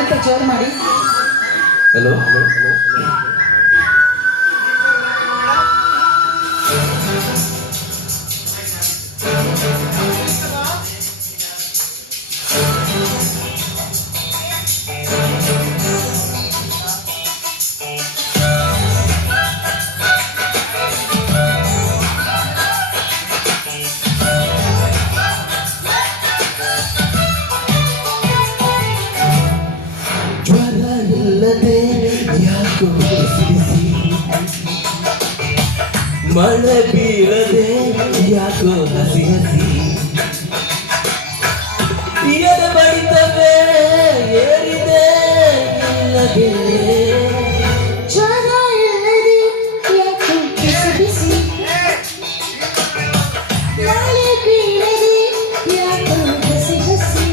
ಸ್ವಲ್ಪ ಜೋರ್ ಮಾಡಿ. ಹಲೋ ಮಳೆ ಬೀಳದೆ ಯಾಕೋ ಹಸಿ ಹಸಿ ಎದೆ ಬಡಿತವೆ ಏರಿದೆ ಇಲ್ಲದೆ ಜ್ವರ ಇಲ್ಲದೆ ಯಾಕೋ ಬಿಸಿ ಬಿಸಿ ಮಳೆ ಬೀಳದೆ ಯಾಕೋ ಹಸಿ ಹಸಿ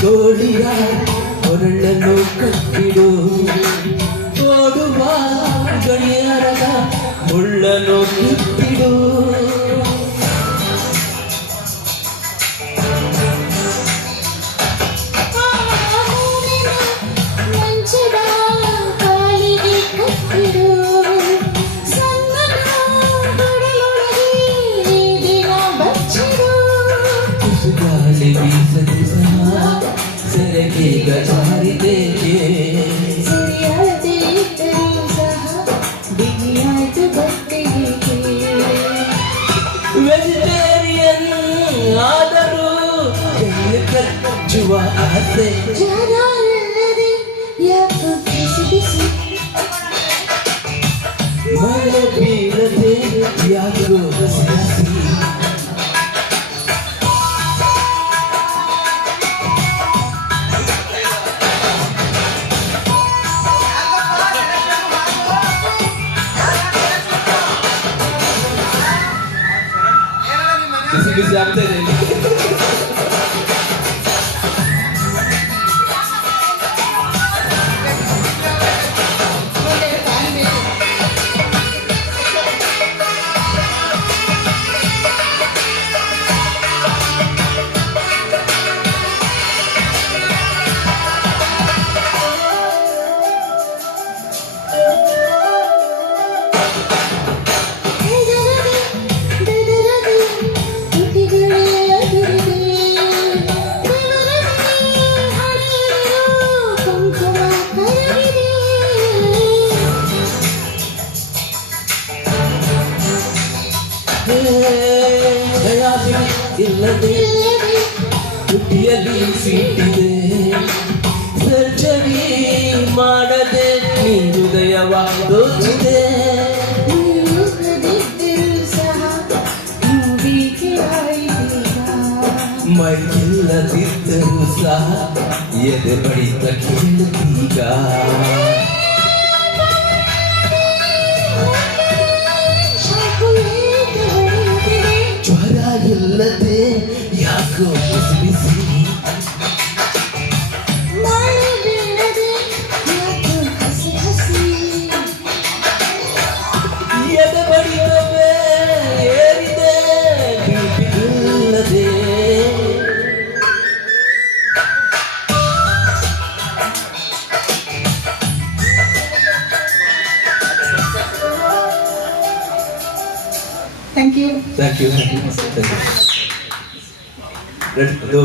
ಕೋಳಿಯ ಹೊರಳನ್ನು ಕಟ್ಟಿಡು ಓಡುವ ಗಣಿಯರದ ಮುಳ್ಳನ್ನು ಕಿತ್ತಿಡು ಮಂಚದ ಕಾಲಿಗೆ ಕಟ್ಟಿಡು ಸಣ್ಣ ಬಡಲೊಳಗೆ ದಿನ ಬಚ್ಚಿಡು ಗಾಳಿ ಬೀಸದೆ ಸಹ ಸೆರೆಗೆ ಗಜಾರಿದೇಕೆ ಸರಿಯಾದ ಇದ್ದರೂ ಸಹ ಬಿಗಿಯಾಯ್ತು ಬಟ್ಟೆಗೆ ವೆಜಿಟೇರಿಯನ್ ಆದರೂ ಕಣ್ಣು ಕಚ್ಚುವ ಆಸೆ ಜ್ವರ ಇಲ್ಲದೆ ಯಾಕೋ ಬಿಸಿ ಬಿಸಿ ಮಳೆ ಬೀಳದೆ ಯಾಕೋ ಹಸಿ ಹಸಿ किसी भी जाते नहीं ಇಲ್ಲದೆ ತುಟಿಯಲ್ಲಿ ಸಿಟ್ಟಿದೆ ಸರ್ಜರಿ ಮಾಡದೆ ನೀ ಹೃದಯವ ದೋಚಿದೆ ಮೈಯಿಲ್ಲದಿದ್ದರೂ ಸಹ ಎದೆ ಬಡಿತ ಕೇಳುತ್ತೀಗ ಜ್ವರ ಇಲ್ಲದೆ ಯಾಕೋ ಬಿಸಿ ಬಿಸಿ ಮಳೆ ಬೀಳದೆ ಯಾಕೋ ಹಸಿ ಹಸಿ ಎದೆ ಬಡಿತವೆ ಏರಿದೆ ಇಲ್ಲದೆ ಥ್ಯಾಂಕ್ ಯು. ಇದು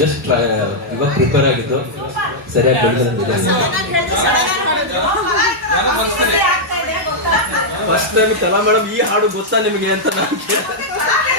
ಜಸ್ಟ್ ಇವಾಗ ಪ್ರಿಪೇರ್ ಆಗಿದ್ದು ಸರಿಯಾಗಿ ಬೆಳೆದಿದೆ. ಫಸ್ಟ್ ಟೈಮ್ ಕಲಾ ಮೇಡಮ್ ಈ ಹಾಡು ಗೊತ್ತಾ ನಿಮಗೆ ಅಂತ ನಾನು